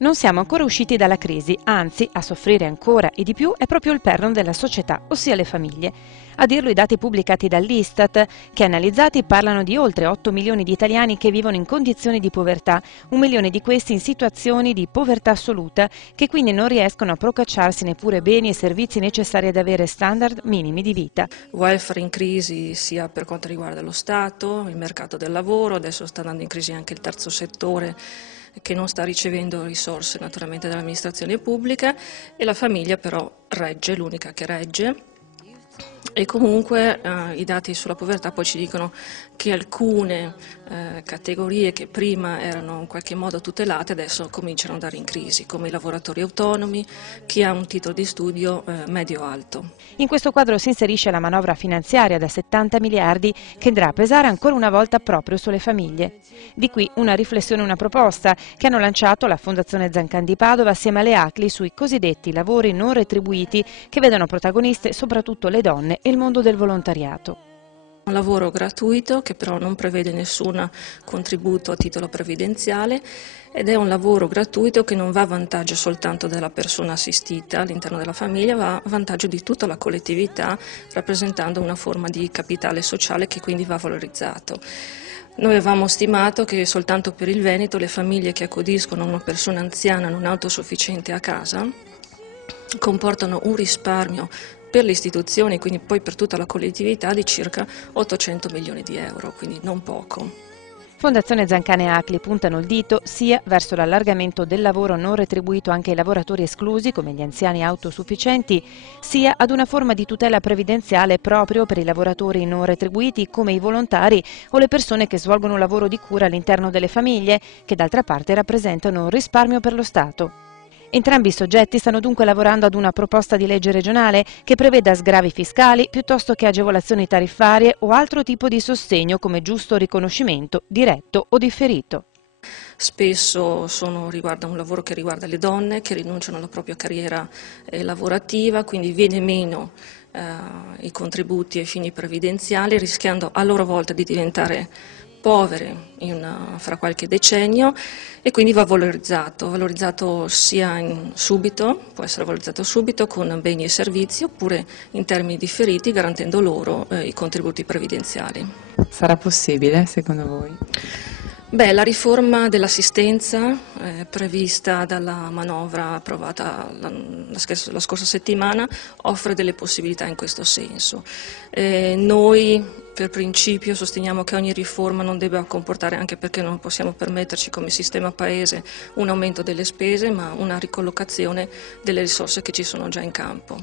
Non siamo ancora usciti dalla crisi, anzi, a soffrire ancora e di più è proprio il perno della società, ossia le famiglie. A dirlo i dati pubblicati dall'Istat, che analizzati parlano di oltre 8 milioni di italiani che vivono in condizioni di povertà, 1 milione di questi in situazioni di povertà assoluta, che quindi non riescono a procacciarsi neppure beni e servizi necessari ad avere standard minimi di vita. Welfare in crisi sia per quanto riguarda lo Stato, il mercato del lavoro, adesso sta andando in crisi anche il terzo settore, che non sta ricevendo risorse naturalmente dall'amministrazione pubblica, e la famiglia però regge, l'unica che regge. E comunque i dati sulla povertà poi ci dicono che alcune categorie che prima erano in qualche modo tutelate adesso cominciano ad andare in crisi, come i lavoratori autonomi, chi ha un titolo di studio medio-alto. In questo quadro si inserisce la manovra finanziaria da 70 miliardi che andrà a pesare ancora una volta proprio sulle famiglie. Di qui una riflessione e una proposta che hanno lanciato la Fondazione Zancan di Padova assieme alle ACLI sui cosiddetti lavori non retribuiti che vedono protagoniste soprattutto le donne e il mondo del volontariato. Un lavoro gratuito che però non prevede nessun contributo a titolo previdenziale ed è un lavoro gratuito che non va a vantaggio soltanto della persona assistita all'interno della famiglia, va a vantaggio di tutta la collettività, rappresentando una forma di capitale sociale che quindi va valorizzato. Noi avevamo stimato che soltanto per il Veneto le famiglie che accudiscono una persona anziana non autosufficiente a casa comportano un risparmio per le istituzioni e quindi poi per tutta la collettività di circa 800 milioni di euro, quindi non poco. Fondazione Zancan e ACLI puntano il dito sia verso l'allargamento del lavoro non retribuito anche ai lavoratori esclusi, come gli anziani autosufficienti, sia ad una forma di tutela previdenziale proprio per i lavoratori non retribuiti come i volontari o le persone che svolgono un lavoro di cura all'interno delle famiglie, che d'altra parte rappresentano un risparmio per lo Stato. Entrambi i soggetti stanno dunque lavorando ad una proposta di legge regionale che preveda sgravi fiscali piuttosto che agevolazioni tariffarie o altro tipo di sostegno come giusto riconoscimento, diretto o differito. Spesso riguarda un lavoro che riguarda le donne che rinunciano alla propria carriera lavorativa, quindi viene meno i contributi ai fini previdenziali, rischiando a loro volta di diventare povere fra qualche decennio, e quindi va valorizzato sia subito, può essere valorizzato subito con beni e servizi oppure in termini differiti garantendo loro i contributi previdenziali. Sarà possibile secondo voi? Beh, la riforma dell'assistenza prevista dalla manovra approvata la scorsa settimana offre delle possibilità in questo senso. Noi per principio sosteniamo che ogni riforma non debba comportare, anche perché non possiamo permetterci come sistema paese un aumento delle spese, ma una ricollocazione delle risorse che ci sono già in campo.